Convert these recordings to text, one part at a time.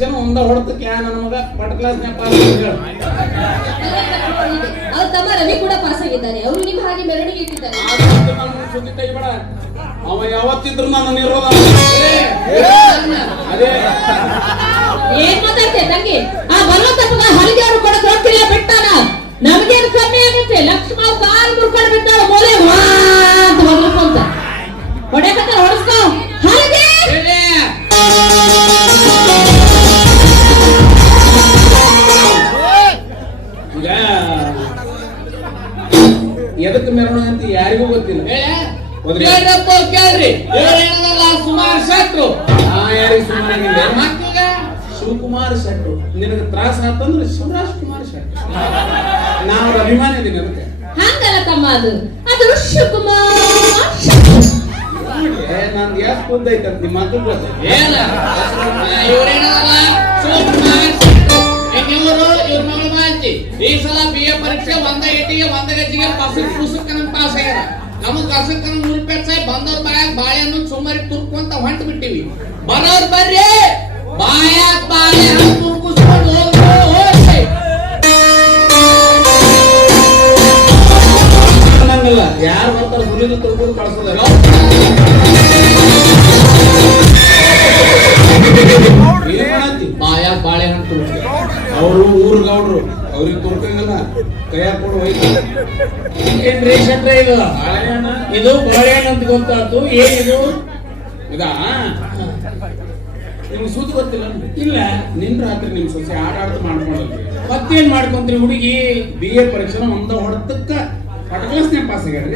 ಜನ ಒಂದ ಹೊಡೆದು ಯಾ ನನ್ನ ಮಗ ಪಟ್ ಕ್ಲಾಸ್ ಪಾಸ್ ಅವರು ಅವ್ರ ತಮ್ಮ ರವಿ ಕೂಡ ಪಾಸ್ ಆಗಿದ್ದಾರೆ. ಅವರು ನಿಮ್ಮ ಹಾಗೆ ಮೆರವಣಿಗೆ ಇಟ್ಟಿದ್ದಾರೆ. ಸುದ್ದಿ ತೆಗಿಬೇಡ ಅವ ಯಾವತ್ತಿದ್ರು ನಾನು ಇರೋದ ಅದೇ. ಏನ್ ಮಾತಾಡ್ತೀಯ ತಂಗಿ? ಈಗ ಎದಕ್ಕೆ ಮೆರವಣಿಗೆ ಅಂತ ಯಾರಿಗೂ ಗೊತ್ತಿಲ್ಲ. ಕೇಳ್ರಿ. ಸುಮಾರು ಶೆಟ್ರು ಆ ಯಾರಿಗೆ ಶಿವಕುಮಾರ್ ಶೆಟ್ರು ನಿನಗೆ ತ್ರಾಸ ಆತಂದ್ರೆ ಶಿವರಾಜ್ ಕುಮಾರ್ ಶೆಟ್ರು ನಾವು ಅಭಿಮಾನ ಇದೀನಿ ಅದಕ್ಕೆ. ಹಂಗಲ್ಲ ತಮ್ಮ ಅದು. ಅದು ಶಿವಕುಮಾರ್ ನಂದು ಎಷ್ಟು ಅಂತ ನಿಮ್ಮ ಮಾತು ಏನ ಇವ್ರೇನದಲ್ಲ ಸಲ ಬಿ ಎ ಪರೀಕ್ಷೆ ಒಂದ ಏಟಿಗೆ ಒಂದ ಗಜ್ಜಿಗೆ ಪಸಕ್ ಪಾಸ್ ಆಗ್ಯಾರ. ನಮಗ್ ಕಸಕ್ಕ ನೂರು ರೂಪಾಯಿ ಬಂದವ್ರ ಬಾಯಾಗ ಬಾಳೆಹಣ್ಣು ಸುಮಾರಿ ತುರ್ಕೊಂತ ಹೊಂಟ ಬಿಟ್ಟಿವಿ ಬರೋರ್! ಬರ್ರಿ ಬಾಯಾಗ ಬಾಳೆಹಣ್ಣು ತುರ್ಕಿಸ್ಕೊಂಡು ಹೋಗ್ರು ಯಾರು ಬರ್ತಾರೆ ತೊಳ್ಕೊಂಡು ಕಳ್ಸೋದ ಬಾಯಾಗ ಬಾಳೆಹಣ್ಣು ತುರ್ಕಿ. ಅವರು ಊರ್ ಗೌಡ್ರು ಅವ್ರಿಗೆ ತುರ್ಕಂಗಿಲ್ಲ ಕೈಯಾಗ ಕೊಡು ಹೋಯ್ತು ರೇಷನ್ ಶೆಟ್ರೆ ಇದು ಬಾಳೆಹಣ್ಣ ಇದು ಬಾಳೆಹಣ್ಣು ಅಂತ ಗೊತ್ತಾಯ್ತು. ಏನಿದು ಇದಾ? ನಿಮ್ಗೆ ಸೂತು ಗೊತ್ತಿಲ್ಲ ಇಲ್ಲ. ನಿನ್ ರಾತ್ರಿ ನಿಮ್ ಸೊಸೆ ಆಟ ಆಡ್ತಾ ಮಾಡ್ಕೊಂಡ್ರಿ ಮತ್ತೇನ್ ಮಾಡ್ಕೊಂತೀರಿ ಹುಡುಗಿ? ಬಿ ಎ ಪರೀಕ್ಷೆ ಒಂದ ಹೊಡೆತಕ್ಕ ಪಟಕ್ಲಾಸ್ನೇ ಪಾಸ್ ಆಗ್ಯಾರ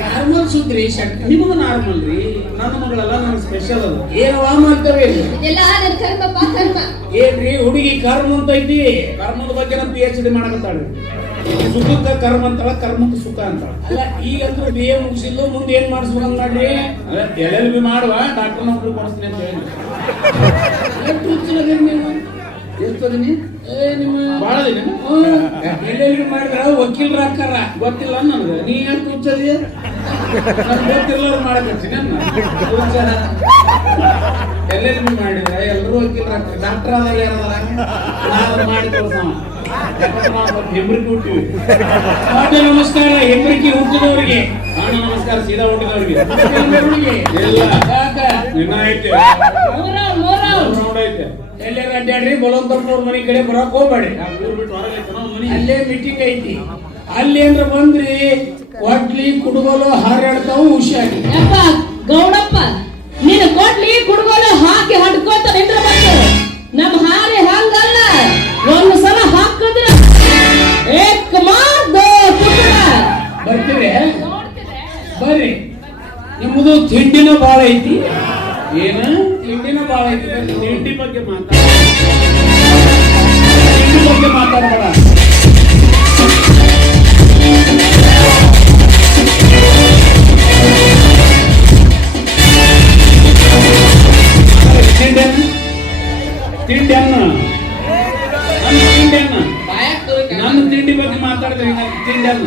ನಾರ್ಮಲ್ ಸುದ್ರಿ ಶಕ್ತಿ ನಿಮಗೂ ನಾರ್ಮಲ್ ರೀ? ನನ್ನ ಮಗಳೆಲ್ಲ ನನಗೆ ಸ್ಪೆಷಲ್ ಅದು. ಏನು ವಾ ಮಾಡ್ತೇವೆ ಎಲ್ಲ ನನ್ನ ಕರ್ಮಪ್ಪ ಕರ್ಮ ಏನ್ರಿ ಹುಡುಗಿ ಕರ್ಮ ಅಂತ ಐತಿ? ಕರ್ಮದ ಬಗ್ಗೆ ಪಿ ಎಚ್ ಡಿ ಮಾಡಕತ್ತಾಳೆ. ಸುಖಕ್ಕ ಕರ್ಮ ಅಂತಾಳ ಕರ್ಮಕ್ಕೆ ಸುಖ ಅಂತಾಳ. ಅಲ್ಲ ಈಗಂತೂ ಬಿ ಎ ಮುಗಿಸಿಲ್ಲ ಮುಂದೆ ಏನ್ ಮಾಡಿಸ್ಬೇಕಂತ ಮಾಡ್ರಿ? ಎಲ್ ಎಲ್ ಬಿ ಮಾಡುವ ಡಾಕ್ಟರ್ ನೌಕರಿ ಕೊಡಿಸ್ತೀನಿ ಅಂತ ಹೇಳಿ ಎಷ್ಟು ಹುಚ್ಚರದಿರಿ ನೀವು? ಎಷ್ಟು ಅದೀನಿ ನಿಮ್ಮ ಭಾಳ ದಿನ ಎಲ್ಲೆಲ್ಲಿ ಮಾಡಿದ್ರ ವಕೀಲರ ಅಕ್ಕಾರ ಗೊತ್ತಿಲ್ಲ ನನಗೆ ನೀ ಎಷ್ಟು ಹುಚ್ಚದಿ ನನ್ಗೆ ಗೊತ್ತಿಲ್ಲ ಮಾಡಕತ್ತೀನಿ ಮಾಡಿದ್ರ ಎಲ್ಲರೂ ವಕೀಲರ ಡಾಕ್ಟರ್ ಆದಾಗ ನಾವು ಮಾಡಿ ನಮಸ್ಕಾರ ಹೆಬ್ಬರಿಕೆ ಹುಟ್ಟಿದವರಿಗೆ ಅಣ್ಣ ನಮಸ್ಕಾರ ಸೀದಾ ಹುಟ್ಟಿದವ್ರಿಗೆ ಎಲ್ಲ ಮೂರವ್. ಎಲ್ಲೇ ಅಡ್ಡಾಡ್ರಿ ಬಲವಂತಪ್ಪನವ್ರ ಮನೆ ಕಡೆ ಬರಕ್ ಹೋಗ್ಬೇಡಿ ಅಲ್ಲೇ ಮೀಟಿಂಗ್ ಐತಿ. ಅಲ್ಲಿ ಏನ್ರ ಬಂದ್ರಿ ಕೊಡ್ಲಿ ಕುಡುಗೋಲು ಹಾರಾಡ್ತಾವು ಹುಷಾರಿ. ಯಪ್ಪ ಗೌಡಪ್ಪ ನೀನು ಕೊಡ್ಲಿ ಕುಡುಗೋಲು ಹಾಕಿ ಹಡ್ಕೋತ ನಿಂದ್ರ ಬಂದು ನಮ್ಮ ಹಾರಿ ಹಂಗಲ್ಲ. ಒಂದು ಸಲ ಹಾಕಿದ್ರ ಏಕ್ ಮಾರ್ದ ಬರ್ತೀರಿ? ಬರ್ರಿ. ನಿಮ್ಮದು ತಿಂಡಿನ ಬಾಳ ಐತಿ. ಏನು? ತಿಂಡಿನ ಬಾಳ ಐತಿ ಬರ್ರಿ. ತಿಂಡಿ ಬಗ್ಗೆ ಮಾತಾಡ ತಿಂಡಿ ಬಗ್ಗೆ ಮಾತಾಡಬೇಡ ತಿಂಡಿ ತಿಂಡಿ ಅನ್ನ ನನ್ನ ತಿಂಡಿ ಅನ್ನ ಬಾಯಾಗ ತುರ್ಕಿ ನನ್ನ ತಿಂಡಿ ಬಗ್ಗೆ ಮಾತಾಡಿದ್ರೆ ನನ್ನ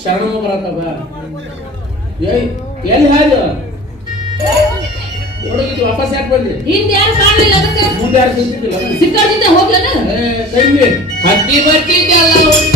ಶರಣ ಬರತ್ತ ಬಾ ಏಯ್ ಎಲ್ಲಿ ಹಾಯ್ದು ಹುಡುಗಿದ್ದು ವಾಪಸ್ ಯಾಕೆ ಬಂದಿ ಹಿಂದ್ ಯಾರು ಕಾಣಲಿಲ್ಲ ಅದಕ್ಕೆ ಮುಂದೆ ಯಾರು ಸಿಗ್ತಿದ್ದಿಲ್ಲ ಸಿಕ್ಕಳಿಂದ ಹೋಗ್ಲನ ಏ ಕೈಲಿ ಹತ್ತಿ ಬರ್ತಿದ್ದಲ್ಲ